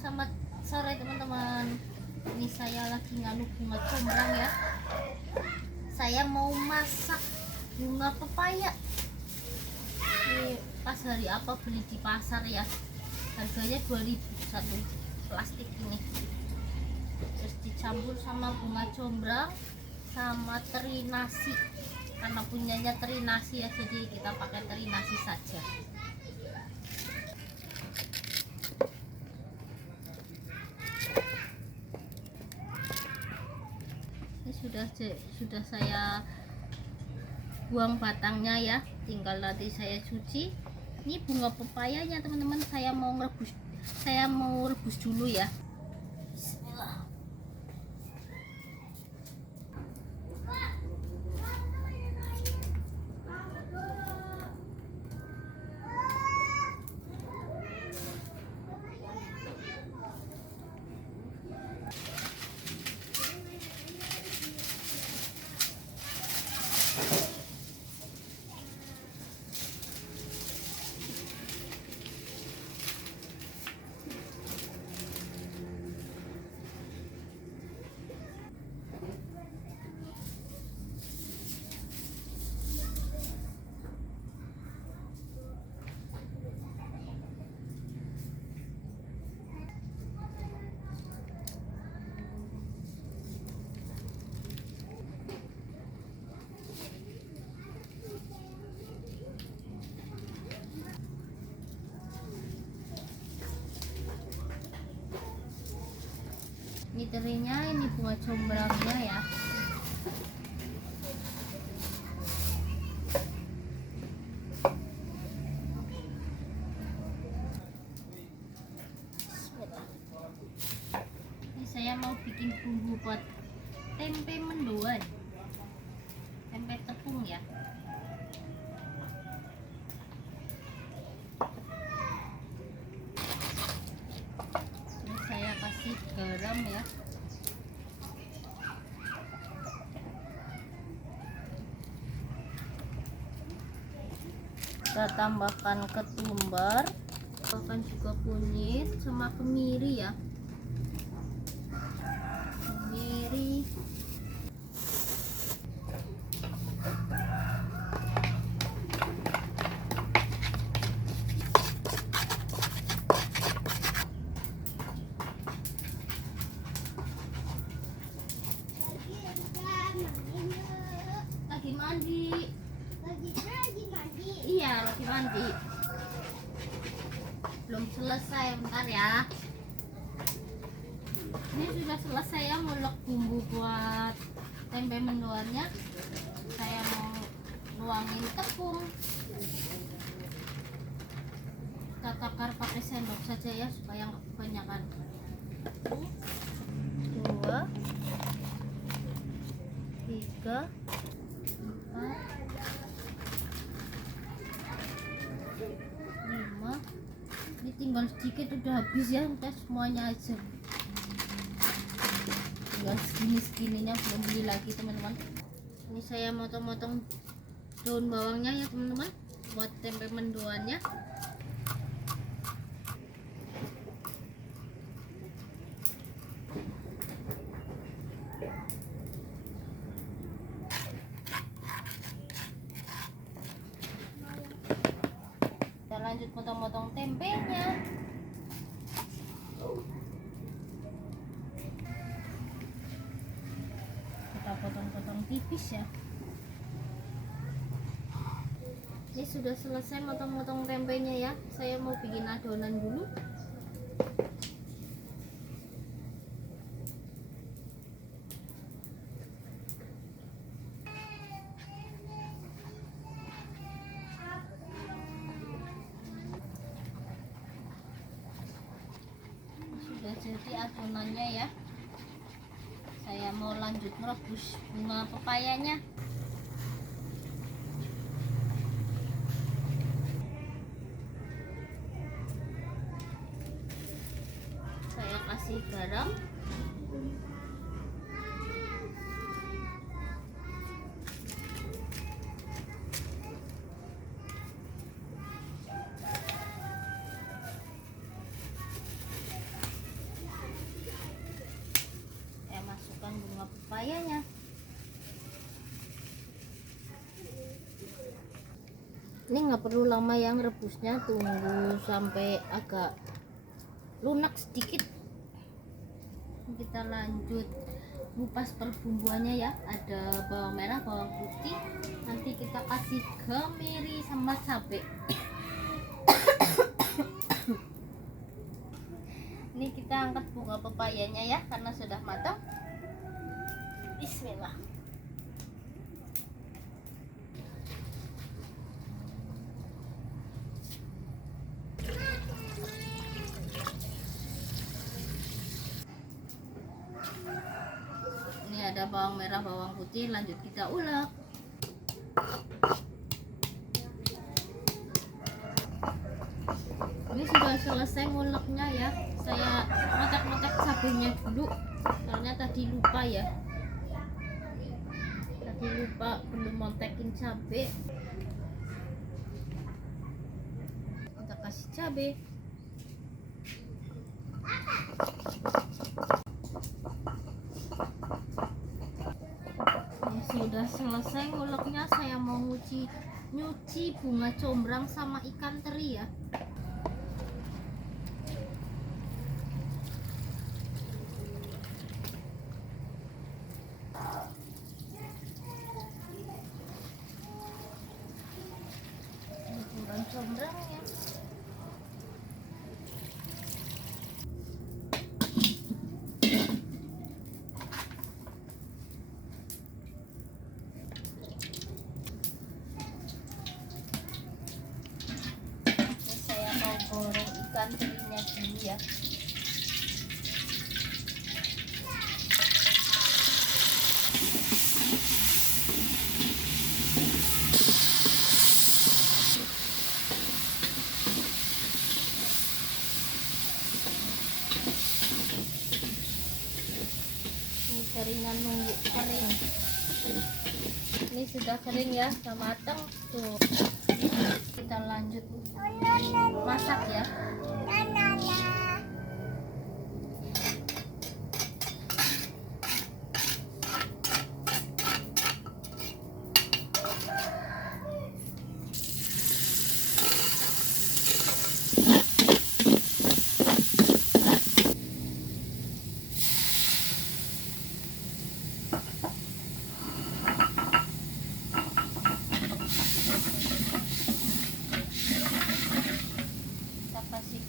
selamat sore teman-teman. Ini saya lagi nganuk bunga combrang ya. Saya mau masak bunga pepaya. Ini pas hari apa beli di pasar ya. Harganya 2.000 satu plastik ini. Terus dicampur sama bunga combrang sama teri nasi. Karena punyanya teri nasi ya, jadi kita pakai teri nasi saja. Sudah saya buang batangnya ya, tinggal nanti saya cuci. Ini bunga pepayanya teman-teman, saya mau rebus dulu ya. Bismillah. Ini terinya, ini bunga combrangnya ya. Ini saya mau bikin bumbu buat tempe mendoan, tempe tepung ya. Ini saya kasih garam ya. Kita tambahkan ketumbar, tambahkan juga kunyit sama kemiri ya. Kemiri, lagi mandi. Iya, lagi mandi. Belum selesai, bentar ya. Ini sudah selesai ya ngulek bumbu buat tempe mendoannya. Saya mau nuangin tepung. Kita takar pakai sendok saja ya supaya nggak kebanyakan. 2, 3, 4, 5. Ini tinggal sedikit udah habis ya, udah semuanya aja. Tinggal segini-segininya, belum beli lagi teman-teman. Ini saya motong-motong daun bawangnya ya teman-teman, buat tempe mendoannya. Kita lanjut potong-potong tempenya. Kita potong-potong tipis ya. Ini sudah selesai motong-motong tempenya ya. Saya mau bikin adonan dulu. Sudah jadi adonannya ya. Saya mau lanjut merebus bunga pepayanya. Saya kasih garam, Ini nggak perlu lama yang rebusnya, tunggu sampai agak lunak sedikit. Kita lanjut kupas perbumbuannya ya. Ada bawang merah, bawang putih, nanti kita kasih kemiri sama cabai. Ini kita angkat bunga pepayanya ya, karena sudah matang. Bismillah. Ini ada bawang merah, bawang putih, lanjut kita ulek. Ini sudah selesai nguleknya ya. Saya ngotek-ngotek cabenya dulu karena tadi lupa ya. Tadi lupa belum montekin cabai. Kita kasih cabai. Ini sudah selesai nguleknya. Saya mau nyuci bunga combrang sama ikan teri ya. Combrang ya. Saya mau goreng ikan terinya dulu ya. Terinya nunggu kering. Ini sudah kering ya, sudah matang tuh. Kita lanjut masak ya.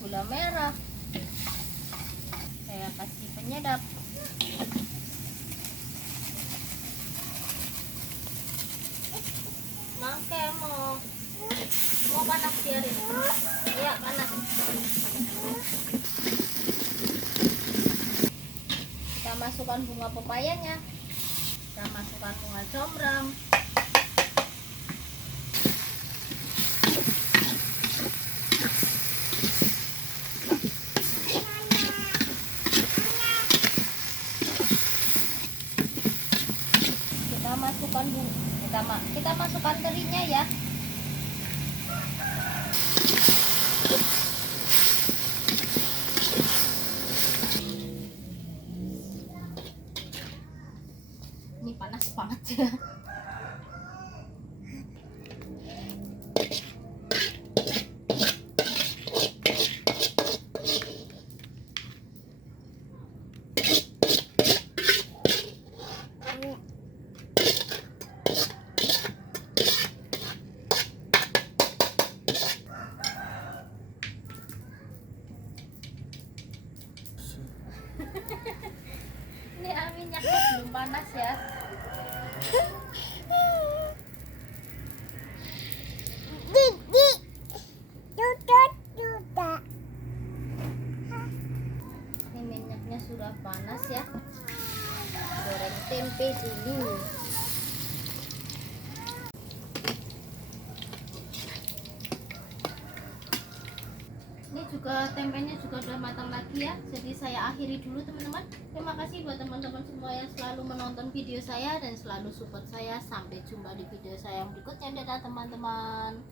Gula merah, saya kasih penyedap, mangke mau panas biarin, iya panas. Kita masukkan bunga pepayanya, kita masukkan bunga combrang. Kita masukkan terinya ya. Ini panas banget ya. Ini minyaknya belum panas ya. Ini minyaknya sudah panas ya. Goreng tempe dulu. Ini juga tempenya juga udah matang lagi ya. Jadi saya akhiri dulu teman-teman. Terima kasih buat teman-teman semua yang selalu menonton video saya dan selalu support saya. Sampai jumpa di video saya yang berikutnya. Dadah teman-teman.